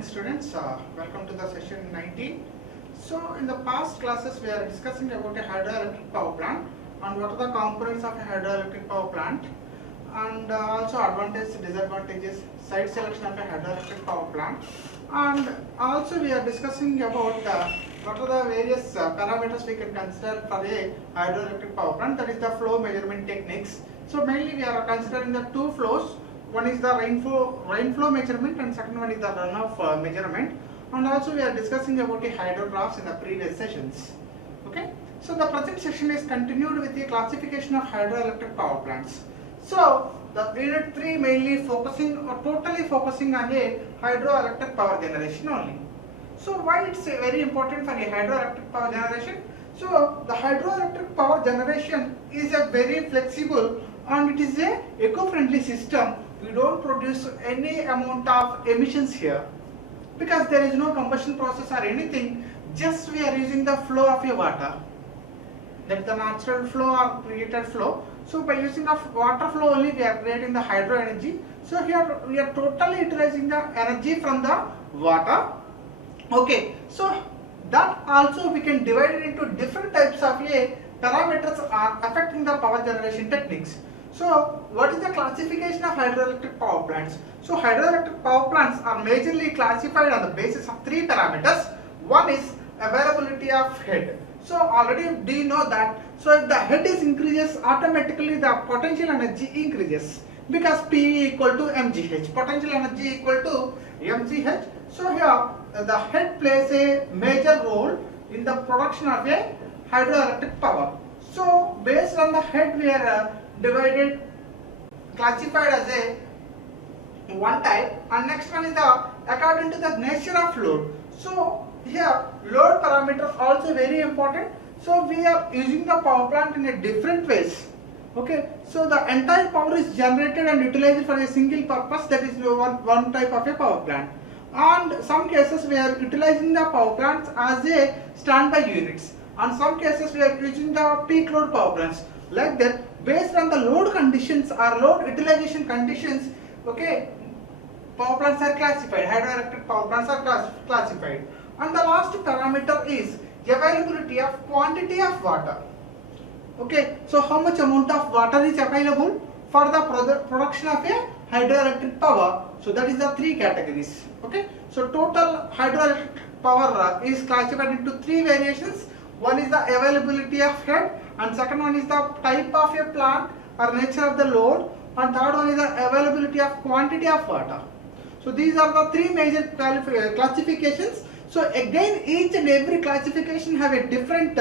morning students, welcome to the session 19. So in the past classes we are discussing about a hydroelectric power plant and what are the components of a hydroelectric power plant and also advantages, disadvantages, site selection of a hydroelectric power plant, and also we are discussing about what are the various parameters we can consider for a hydroelectric power plant, that is the flow measurement techniques. So mainly we are considering the two flows. One is the rainflow measurement and second one is the runoff measurement, and also we are discussing about the hydrographs in the previous sessions. Okay, so the present session is continued with the classification of hydroelectric power plants. So the unit 3 mainly focusing or totally focusing on a hydroelectric power generation only. So why it's very important for a hydroelectric power generation? So the hydroelectric power generation is a very flexible and it is a eco-friendly system. We don't produce any amount of emissions here because there is no combustion process or anything, just we are using the flow of a water, that's the natural flow or created flow. So by using of water flow only we are creating the hydro energy. So here we are totally utilizing the energy from the water. Okay, so that also we can divide it into different types of parameters are affecting the power generation techniques. So what is the classification of hydroelectric power plants? So hydroelectric power plants are majorly classified on the basis of three parameters. One is availability of head. So already do you know that? So if the head is increases, automatically the potential energy increases because P equal to mgh, potential energy equal to mgh. So here the head plays a major role in the production of a hydroelectric power. So based on the head we are classified as a one type, and next one is the according to the nature of load. So here load parameter also very important. So we are using the power plant in a different ways. Okay, so the entire power is generated and utilized for a single purpose, that is one type of a power plant. And some cases we are utilizing the power plants as a standby units, and some cases we are using the peak load power plants. Like that, based on the load conditions or load utilization conditions, okay, power plants are classified, hydroelectric power plants are classified. And the last parameter is availability of quantity of water. Okay, so how much amount of water is available for the production of a hydroelectric power? So that is the three categories. Okay, so total hydroelectric power is classified into three variations. One is the availability of head, and second one is the type of a plant or nature of the load, and third one is the availability of quantity of water. So these are the three major classifications. So again, each and every classification have a different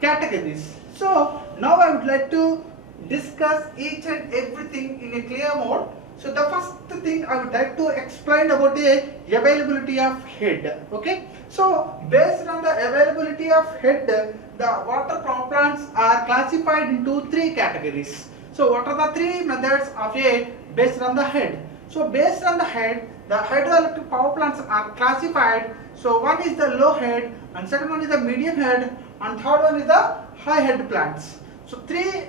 categories. So now I would like to discuss each and everything in a clear mode. So the first thing I would like to explain about the availability of head. Okay, so based on the availability of head, the water power plants are classified into three categories. So what are the three methods of a based on the head? So based on the head, the hydroelectric power plants are classified. So one is the low head, and second one is the medium head, and third one is the high head plants. So three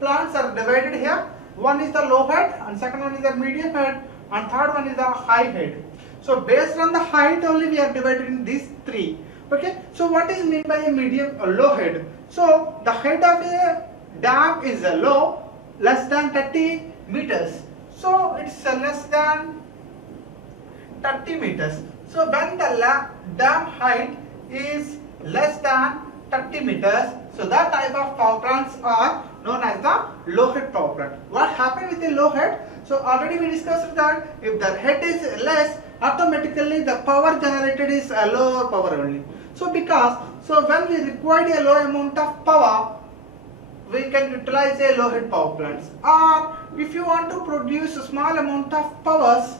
plants are divided here. One is the low head, and second one is the medium head, and third one is the high head. So based on the height only we are divided in these three. Okay, so what is meant by a medium or low head? So the head of a dam is low, less than 30 meters. So it's less than 30 meters. So when the dam height is less than 30 meters, so that type of power plants are known as the low head power plant. What happened with the low head? So already we discussed that if the head is less, automatically the power generated is a lower power only. So when we require a low amount of power, we can utilize a low head power plants. Or if you want to produce a small amount of powers,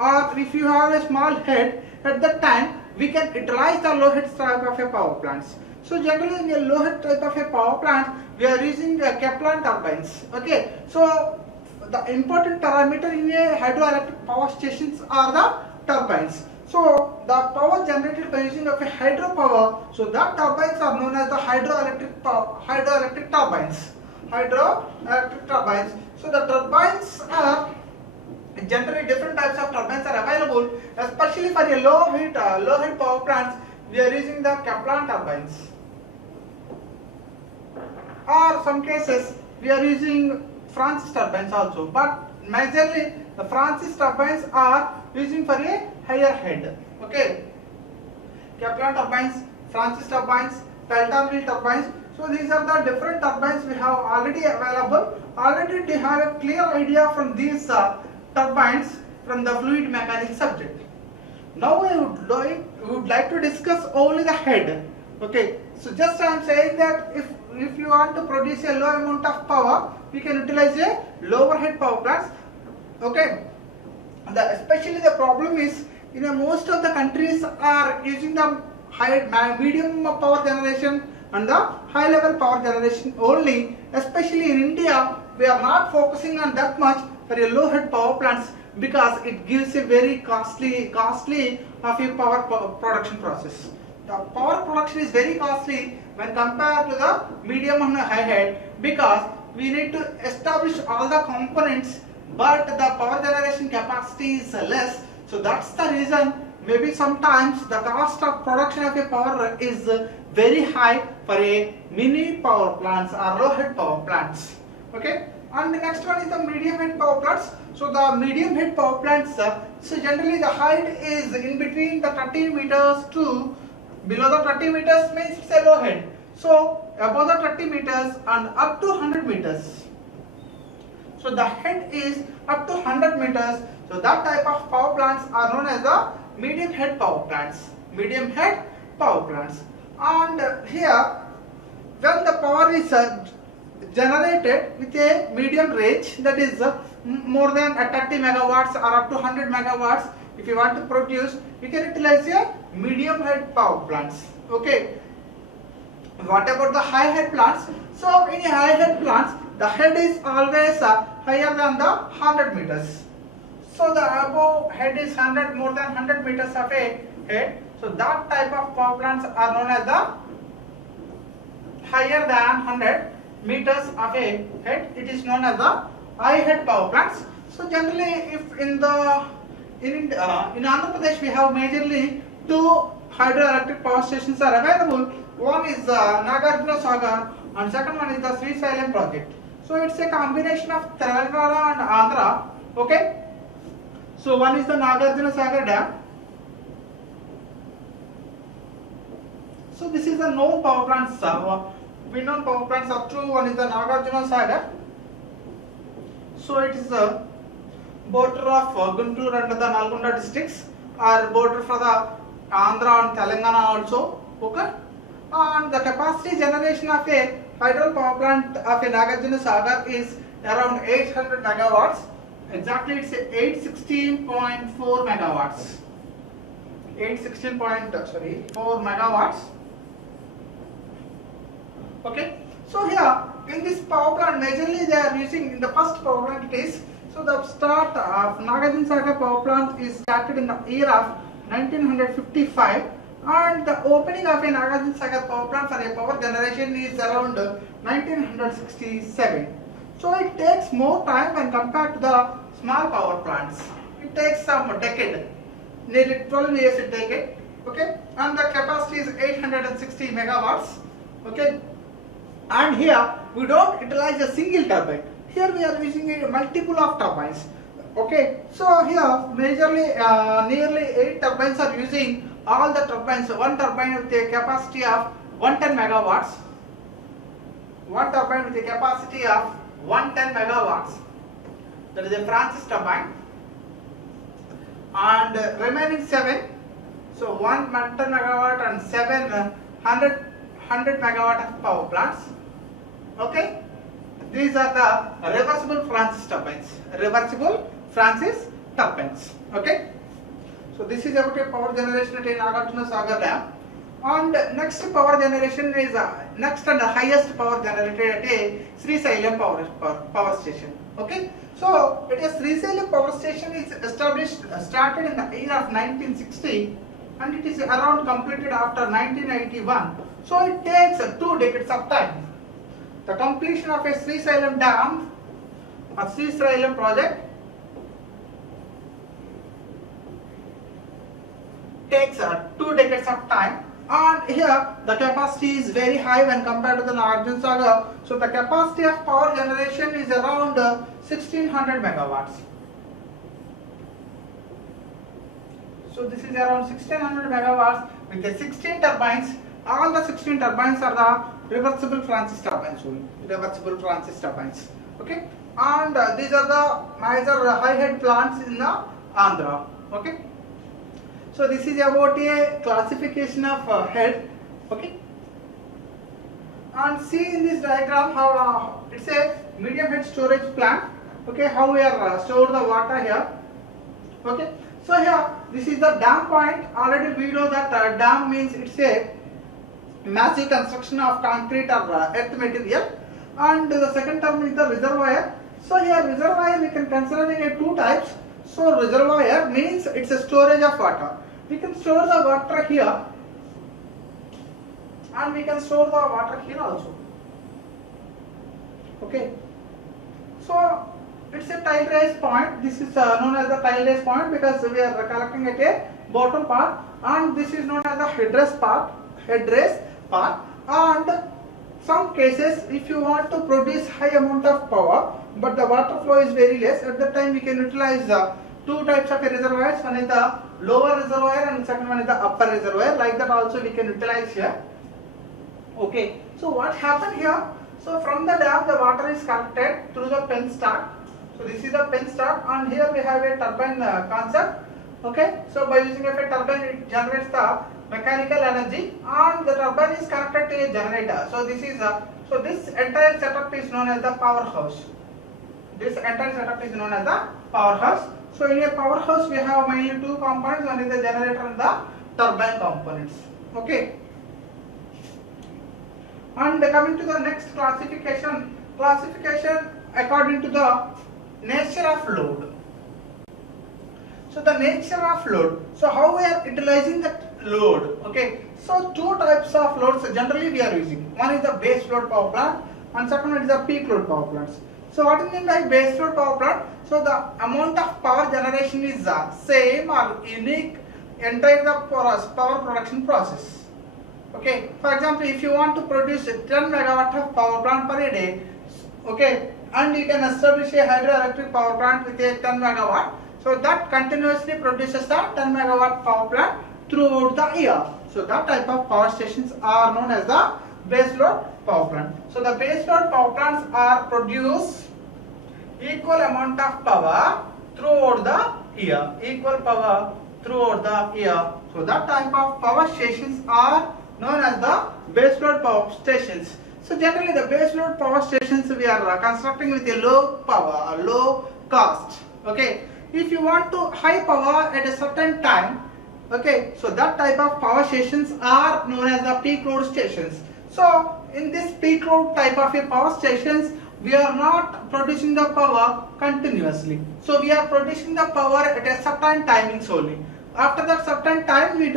or if you have a small head, at that time we can utilize the low head type of a power plants. So generally in a low head type of a power plant, we are using Kaplan turbines. Okay, so the important parameter in a hydroelectric power stations are the turbines. So the power generated by using of a hydropower, so that turbines are known as the hydroelectric turbines. Hydroelectric turbines. So the turbines are generally different types of turbines are available, especially for a low heat power plants. We are using the Kaplan turbines, or some cases we are using Francis turbines also, but majorly the Francis turbines are using for a higher head. Okay, Kaplan turbines, Francis turbines, Pelton wheel turbines. So these are the different turbines we have already available. Already we have a clear idea from these turbines from the fluid mechanics subject. Now I would like to discuss only the head. Okay, so just I am saying that if you want to produce a low amount of power, we can utilize a lower head power plants. Okay, especially the problem is most of the countries are using the medium power generation and the high level power generation only. Especially in India, we are not focusing on that much for a low head power plants because it gives a very costly of a power production process. The power production is very costly when compared to the medium and high head, because we need to establish all the components, but the power generation capacity is less. So that's the reason maybe sometimes the cost of production of a power is very high for a mini power plants or low head power plants. Okay, and the next one is the medium head power plants. So the medium head power plants, so generally the height is in between the 30 meters to below the 30 meters means it's a low head. So above the 30 meters and up to 100 meters. So the head is up to 100 meters. So that type of power plants are known as the medium head power plants. Medium head power plants. And here, when the power is generated with a medium range, that is more than 30 megawatts or up to 100 megawatts, if you want to produce, you can utilize a medium head power plants. Okay. What about the high head plants? So in a high head plants, the head is always higher than the 100 meters. So the above head is more than 100 meters of a head. So that type of power plants are known as the higher than 100 meters of a head. It is known as the high head power plants. So generally, if in Andhra Pradesh we have majorly two hydroelectric power stations are available. One is Nagarjuna Sagar and second one is the Srisailam project. So it's a combination of Telangana and Andhra. Okay. So one is the Nagarjuna Sagar dam. So this is the known power plants. We know power plants are two. One is the Nagarjuna Sagar. So it is a border of Guntur and the Nalgonda districts, or border for the Andhra and Telangana also. Okay. And the capacity generation of a hydro power plant of a Nagarjuna Sagar is around 800 megawatts. Exactly, it's 816.4 megawatts. 4 megawatts. Okay. So here in this power plant, majorly they are using in the first power plant it is. So the start of Nagarjuna Sagar power plant is started in the year of 1955, and the opening of a Nagarjuna Sagar power plant for a power generation is around 1967. So it takes more time when compared to the small power plants. It takes some decade, nearly 12 years it takes it. Okay, and the capacity is 860 megawatts. Okay, and here we don't utilize a single turbine. Here we are using a multiple of turbines. Okay, so here majorly nearly 8 turbines are using all the turbines. One turbine with a capacity of 110 megawatts. One turbine with a capacity of 110 megawatts. That is a Francis turbine. And remaining 7. So 110 megawatt and 100 megawatt of power plants. Okay. These are the reversible Francis turbines. Reversible Francis turbines. Okay. So this is about a power generation at a Nagarjuna Sagar dam. And next power generation is next and the highest power generated at a Srisailam power station. Okay. So it is Srisailam power station is started in the year of 1960, and it is around completed after 1991. So it takes 2 decades of time. The completion of a Srisailam dam, a Srisailam project, takes 2 decades of time, and here the capacity is very high when compared to the Nagarjuna Sagar. So the capacity of power generation is around 1600 megawatts. So this is around 1600 megawatts with the 16 turbines. All the 16 turbines are the reversible Francis turbines only. Reversible Francis turbines. Okay, and these are the major high head plants in the Andhra. Okay. So this is about a classification of head. Okay. And see in this diagram how it's a medium head storage plant. Okay, how we are store the water here. Okay. So here this is the dam point. Already we know that dam means it's a massive construction of concrete or earth material, and the second term is the reservoir. So here reservoir we can consider in two types. So reservoir means it's a storage of water. We can store the water here, and we can store the water here also. Okay. So it's a tile raise point. This is known as the tile raise point because we are collecting at a bottom part, and this is known as the headrace part. And some cases, if you want to produce high amount of power, but the water flow is very less, at that time we can utilize two types of reservoirs. One is the lower reservoir and second one is the upper reservoir. Like that also we can utilize here. Okay. So what happened here? So from the dam the water is collected through the penstock. So this is the penstock, and here we have a turbine concept. Okay. So by using a turbine it generates the mechanical energy, and the turbine is connected to a generator. So this is so this entire setup is known as the powerhouse. This entire setup is known as the powerhouse. So in a powerhouse we have mainly two components, one is the generator and the turbine components. Okay. And coming to the next classification according to the nature of load. So the nature of load. So how we are utilizing that load. Okay. So two types of loads generally we are using. One is the base load power plant, and second one is the peak load power plants. So what is meant by base load power plant? So the amount of power generation is same or unique entire the power production process. Okay. For example, if you want to produce 10 megawatt of power plant per day, okay, and you can establish a hydroelectric power plant with a 10 megawatt. So that continuously produces the 10 megawatt power plant throughout the year. So that type of power stations are known as the base load power plant. So the base load power plants are produce equal amount of power throughout the year. Equal power throughout the year. So that type of power stations are known as the base load power stations. So generally the base load power stations we are constructing with a low power, low cost. Okay. If you want to high power at a certain time, okay, so that type of power stations are known as the peak load stations. So in this peak load type of a power stations, we are not producing the power continuously. So we are producing the power at a certain timings only. After that certain time, we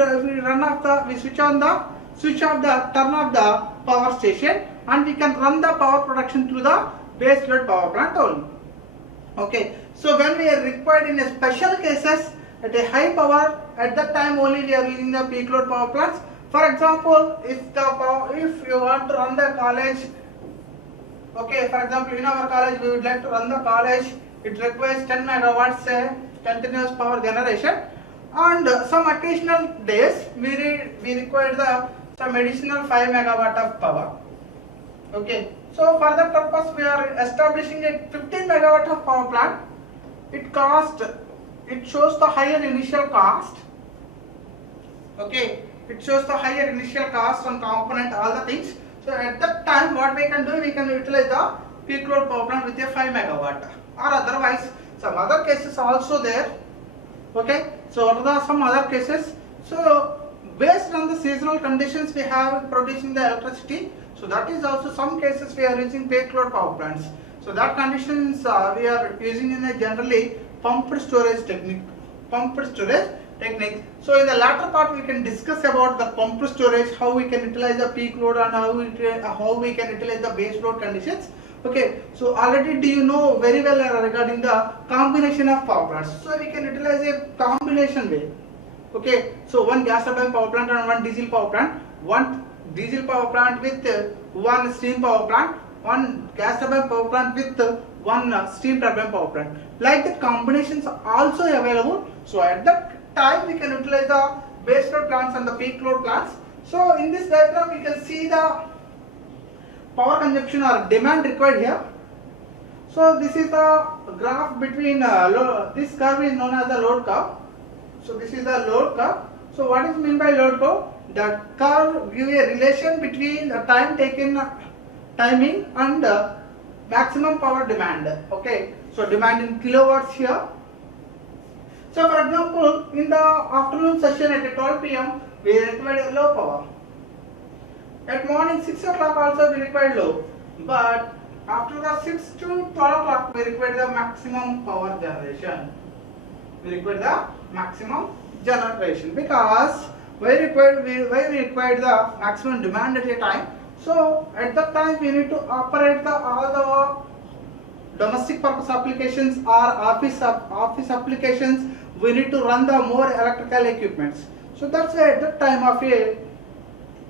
switch off the turn off the power station, and we can run the power production through the base load power plant only. Okay. So when we are required in a special cases at a high power, at that time only we are using the peak load power plants. For example, if you want to run the college, okay, for example in our college we would like to run the college, it requires 10 megawatts continuous power generation, and some occasional days we require some additional 5 megawatt of power. Okay, so for that purpose we are establishing a 15 megawatt of power plant. It shows the higher initial cost. Okay, it shows the higher initial cost on component, all the things. So at that time what we can do, we can utilize the peak load power plant with a 5 megawatt, or otherwise some other cases also there. Okay, so what are some other cases? So based on the seasonal conditions we have producing the electricity, so that is also some cases we are using peak load power plants. So that conditions we are using in a generally pumped storage technique. So in the latter part we can discuss about the pumped storage, how we can utilize the peak load, and how we can utilize the base load conditions. Okay, so already do you know very well regarding the combination of power plants. So we can utilize a combination way. Okay, so one gas turbine power plant and one diesel power plant, one diesel power plant with one steam power plant, one gas turbine power plant with one steam turbine power plant. Like that combinations are also available. So at that time we can utilize the base load plants and the peak load plants. So in this diagram we can see the power consumption or demand required here. So this is the graph between this curve is known as the load curve. So this is the load curve. So what is meant by load curve? The curve gives a relation between the time taken, timing and maximum power demand. Okay, so demand in kilowatts here. So for example, in the afternoon session at 12 p.m. we required low power. At morning 6 o'clock also we required low. But after the 6 to 12 o'clock we require the maximum power generation. We require the maximum generation because we required the maximum demand at a time. So at that time we need to operate all the domestic purpose applications or office applications. We need to run the more electrical equipments. So that's why at that time of a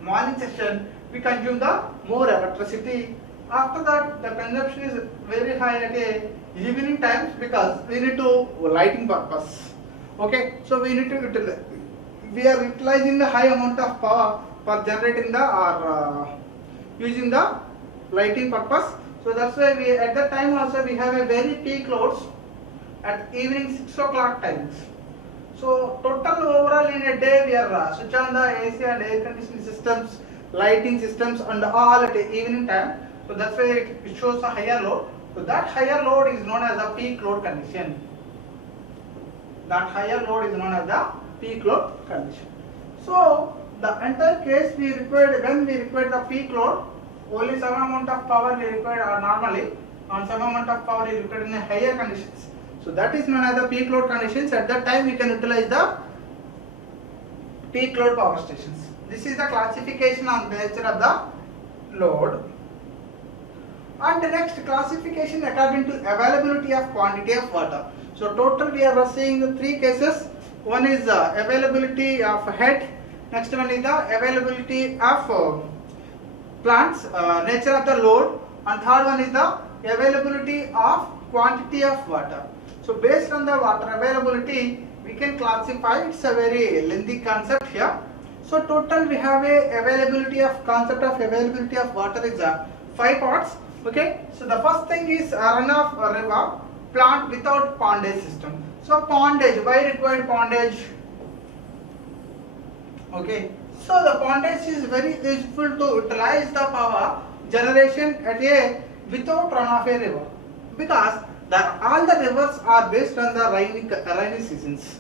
morning session we consume the more electricity. After that the consumption is very high at a evening times because we need to lighting purpose. Okay, so we need to utilize, we are utilizing the high amount of power for generating the or using the lighting purpose. So that's why we at that time also we have a very peak loads at evening 6 o'clock times. So total overall in a day we are switch on the AC and air conditioning systems, lighting systems and all at the evening time. So that's why it shows a higher load. So that higher load is known as the peak load condition. That higher load is known as the peak load condition. So the entire case we required when we required the peak load, only some amount of power we required normally, and some amount of power is required in a higher conditions. So that is known as the peak load conditions. At that time we can utilize the peak load power stations. This is the classification on the nature of the load. And the next classification according to availability of quantity of water. So total we are seeing the three cases. One is availability of head. Next one is the availability of plants, nature of the load. And third one is the availability of quantity of water. So based on the water availability, we can classify. It's a very lengthy concept here. So total we have a availability of concept of availability of water is 5 parts. Okay, so the first thing is runoff river plant without pondage system. So pondage, why required pondage? Okay, so the pondage is very useful to utilize the power generation at a without runoff a river because all the rivers are based on the rainy seasons.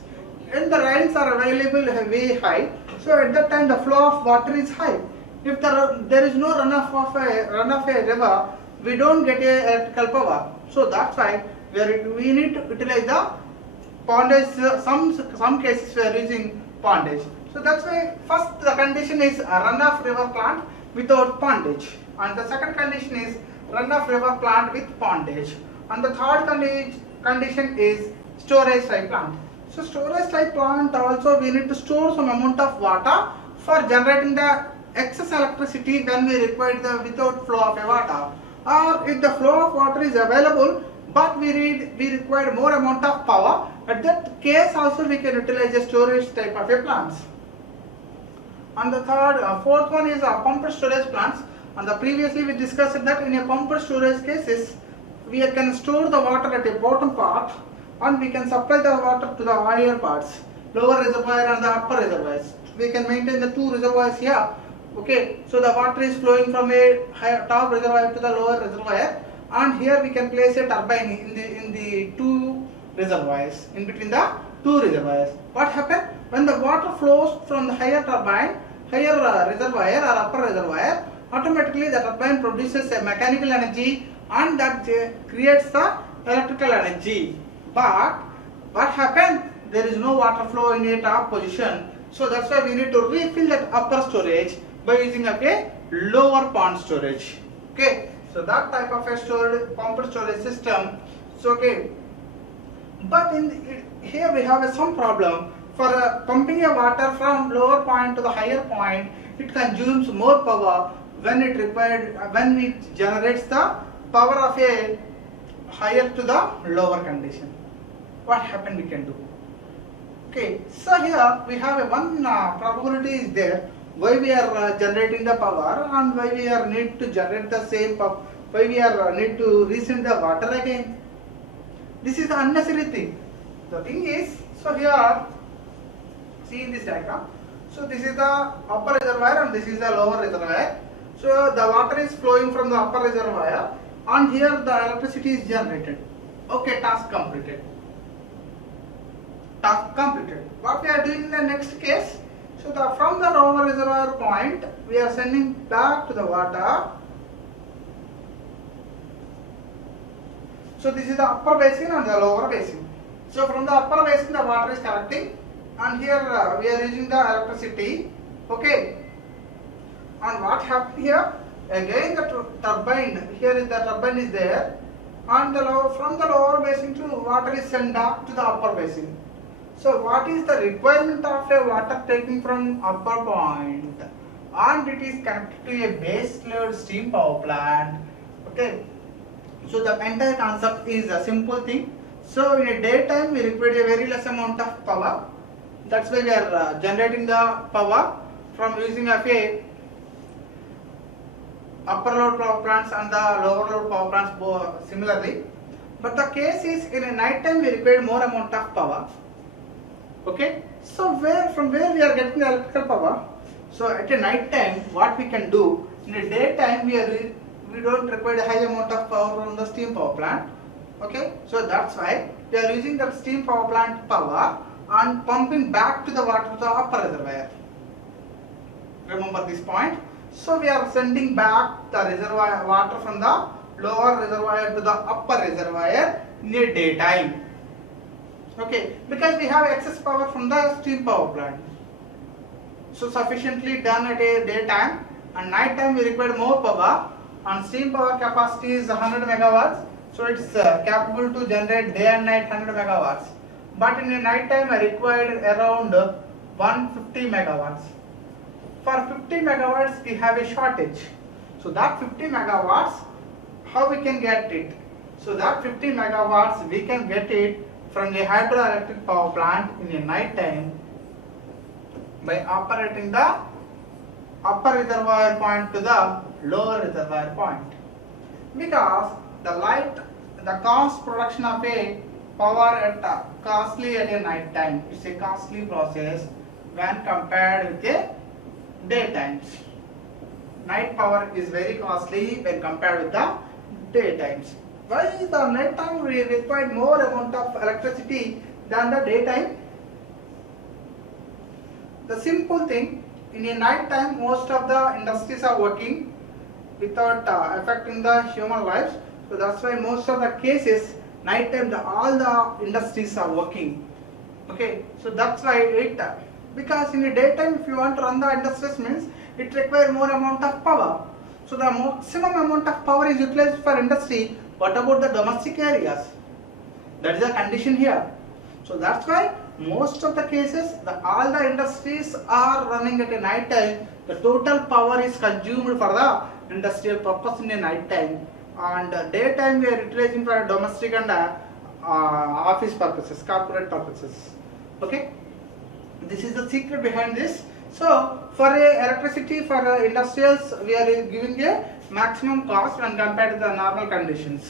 And the rains are available very high, so at that time the flow of water is high. If there is no runoff of a river, we don't get a electrical power. So that's why we need to utilize the pondage. Some cases we are using pondage. So that's why first the condition is a runoff river plant without pondage, and the second condition is runoff river plant with pondage, and the third condition is storage type plant. So storage type plant also we need to store some amount of water for generating the excess electricity when we require the without flow of a water, or if the flow of water is available but we require more amount of power, at that case also we can utilize a storage type of a plants. And the fourth one is pumped storage plants, and previously we discussed that in a pumped storage cases we can store the water at a bottom part and we can supply the water to the higher parts, lower reservoir and the upper reservoirs. We can maintain the two reservoirs here. Okay, so the water is flowing from a top reservoir to the lower reservoir, and here we can place a turbine in the two reservoirs, in between the two reservoirs. What happens when the water flows from the higher turbine, higher reservoir or upper reservoir? Automatically the turbine produces a mechanical energy and that creates the electrical energy. But what happens? There is no water flow in a top position. So that's why we need to refill that upper storage by using a lower pond storage. Okay, so that type of a pumped storage system. So okay, but here we have some problem. For pumping a water from lower point to the higher point, it consumes more power when it generates the power of a higher to the lower condition. What happened we can do? Okay, so here we have a one probability is there why we are generating the power and why we are need to generate the same power, why we are need to resend the water again. This is the unnecessary thing. The thing is, so here see in this diagram, so this is the upper reservoir and this is the lower reservoir. So the water is flowing from the upper reservoir and here the electricity is generated. Okay, task completed. Task completed. What we are doing in the next case, so from the lower reservoir point we are sending back to the water. So this is the upper basin and the lower basin. So from the upper basin the water is collecting and here we are using the electricity. Okay. And what happened here? Again the turbine, here is the turbine is there and from the lower basin to water is sent back to the upper basin. So what is the requirement of a water taking from upper point? And it is connected to a base load steam power plant. Okay. So the entire concept is a simple thing. So in a daytime we require a very less amount of power. That's why we are generating the power from using of a upper load power plants and the lower load power plants similarly. But the case is in a night time we require more amount of power. Okay, so from where we are getting the electrical power? So at a night time, what we can do? In a daytime, we don't require a high amount of power from the steam power plant. Okay, so that's why we are using the steam power plant power and pumping back to the water to the upper reservoir. Remember this point. So we are sending back the reservoir water from the lower reservoir to the upper reservoir in a daytime. Okay, because we have excess power from the steam power plant. So sufficiently done at a daytime and night time we require more power and steam power capacity is 100 megawatts. So it's capable to generate day and night 100 megawatts. But in a night time I required around 150 megawatts. For 50 megawatts we have a shortage. So that 50 megawatts, how we can get it? So that 50 megawatts we can get it from the hydroelectric power plant in a night time by operating the upper reservoir point to the lower reservoir point. Because the cost production of a power at costly at a night time. It's a costly process when compared with a daytimes. Night power is very costly when compared with the daytimes. Why is the night time we require more amount of electricity than the daytime? The simple thing, in a night time most of the industries are working without affecting the human lives. So that's why most of the cases night time all the industries are working. Okay, so that's why because in a daytime if you want to run the industries means it requires more amount of power. So the maximum amount of power is utilized for industry. What about the domestic areas? That is the condition here. So that's why most of the cases all the industries are running at a night time. The total power is consumed for the industrial purpose in a night time, and daytime we are utilizing for domestic and office purposes, corporate purposes. Okay, this is the secret behind this. So for electricity for industrials we are giving a maximum cost when compared to the normal conditions.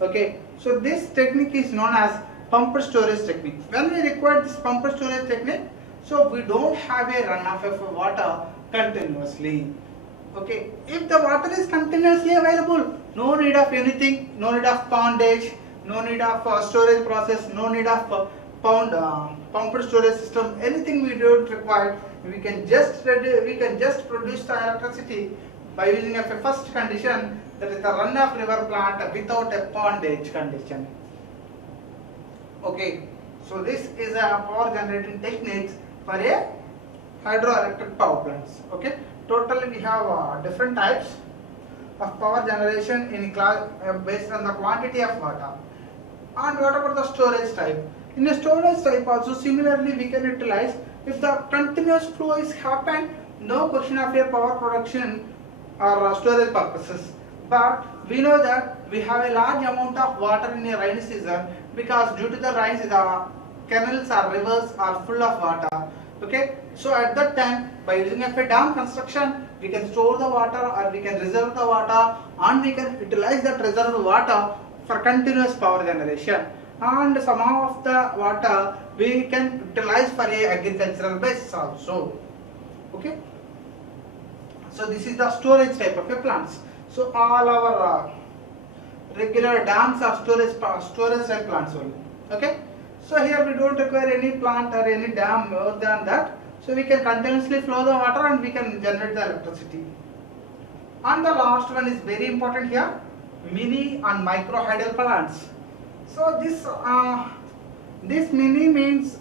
Okay, so this technique is known as pumped storage technique. When we require this pumped storage technique, so we don't have a runoff of water continuously. Okay, if the water is continuously available, no need of anything, no need of pondage, no need of storage process, no need of pumped storage system, anything we don't require. We can just produce the electricity by using a first condition, that is the runoff river plant without a pondage condition. Okay, so this is a power generating techniques for a hydroelectric power plants. Okay, totally we have different types of power generation in class based on the quantity of water. And what about the storage type? In a storage type also similarly we can utilize if the continuous flow is happened, no question of a power production or storage purposes. But we know that we have a large amount of water in a rainy season because due to the rains the canals or rivers are full of water. Okay, so at that time by using a dam construction we can store the water or we can reserve the water and we can utilize that reserved water for continuous power generation, and some of the water we can utilize for a agricultural basis also. Okay, so this is the storage type of a plants. So all our regular dams are storage type plants only. Okay, so here we don't require any plant or any dam more than that, so we can continuously flow the water and we can generate the electricity. And the last one is very important here, mini and micro hydel plants. So this mini means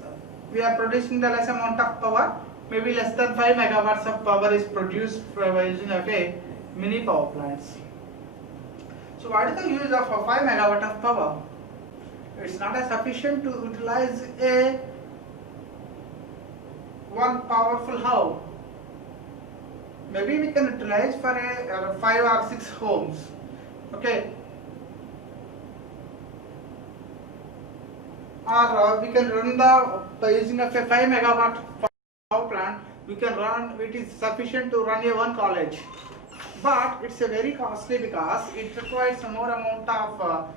we are producing the less amount of power, maybe less than 5 megawatts of power is produced by using a mini power plants. So what is the use of a 5 megawatt of power? It's not sufficient to utilize a one powerful house. Maybe we can utilize for a 5 or 6 homes. Okay, or we can run by using a 5 megawatt power plant, we can run, it is sufficient to run a one college, but it's a very costly because it requires some more amount of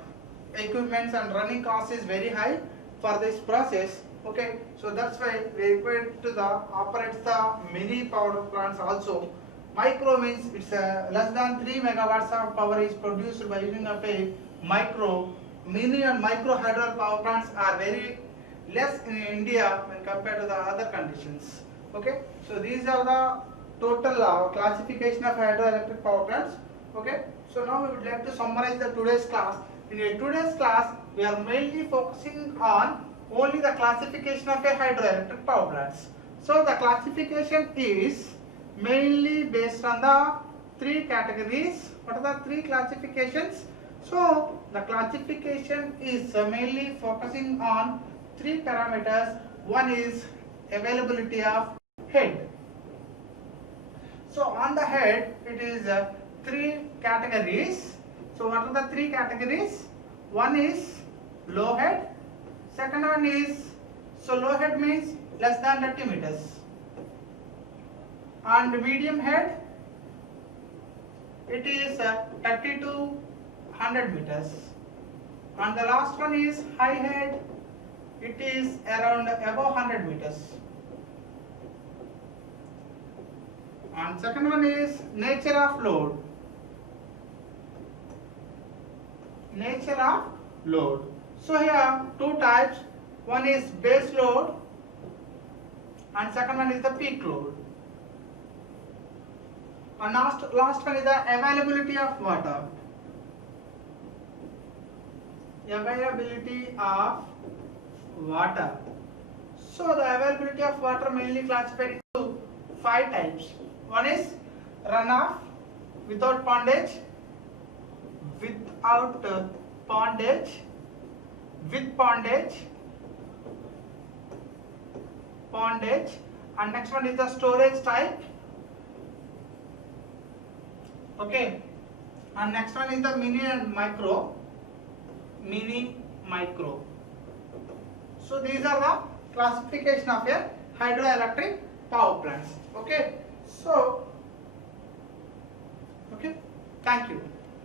equipments and running cost is very high for this process. Okay, so that's why we require to the operates the mini power plants also. Micro means it's less than 3 megawatts of power is produced by using of a micro. Mini and micro hydro power plants are very less in India when compared to the other conditions. Okay, so these are the total classification of hydroelectric power plants. Okay, so now we would like to summarize the today's class. In today's class, we are mainly focusing on only the classification of a hydroelectric power plants. So the classification is mainly based on the 3 categories. What are the 3 classifications? So the classification is mainly focusing on 3 parameters. One is availability of head. So on the head it is 3 categories. So what are the 3 categories? One is low head, second one is, so low head means less than 30 meters, and medium head it is 30 to 100 meters, and the last one is high head, it is around above 100 meters. And second one is nature of load. Nature of load. So here 2 types. One is base load and second one is the peak load. And last one is the availability of water. Availability of water. So the availability of water mainly classified into 5 types. One is runoff, without pondage, without pondage, with pondage, and next one is the storage type. Okay, and next one is the mini and micro. So these are the classification of a hydroelectric power plants. Okay, so okay, thank you.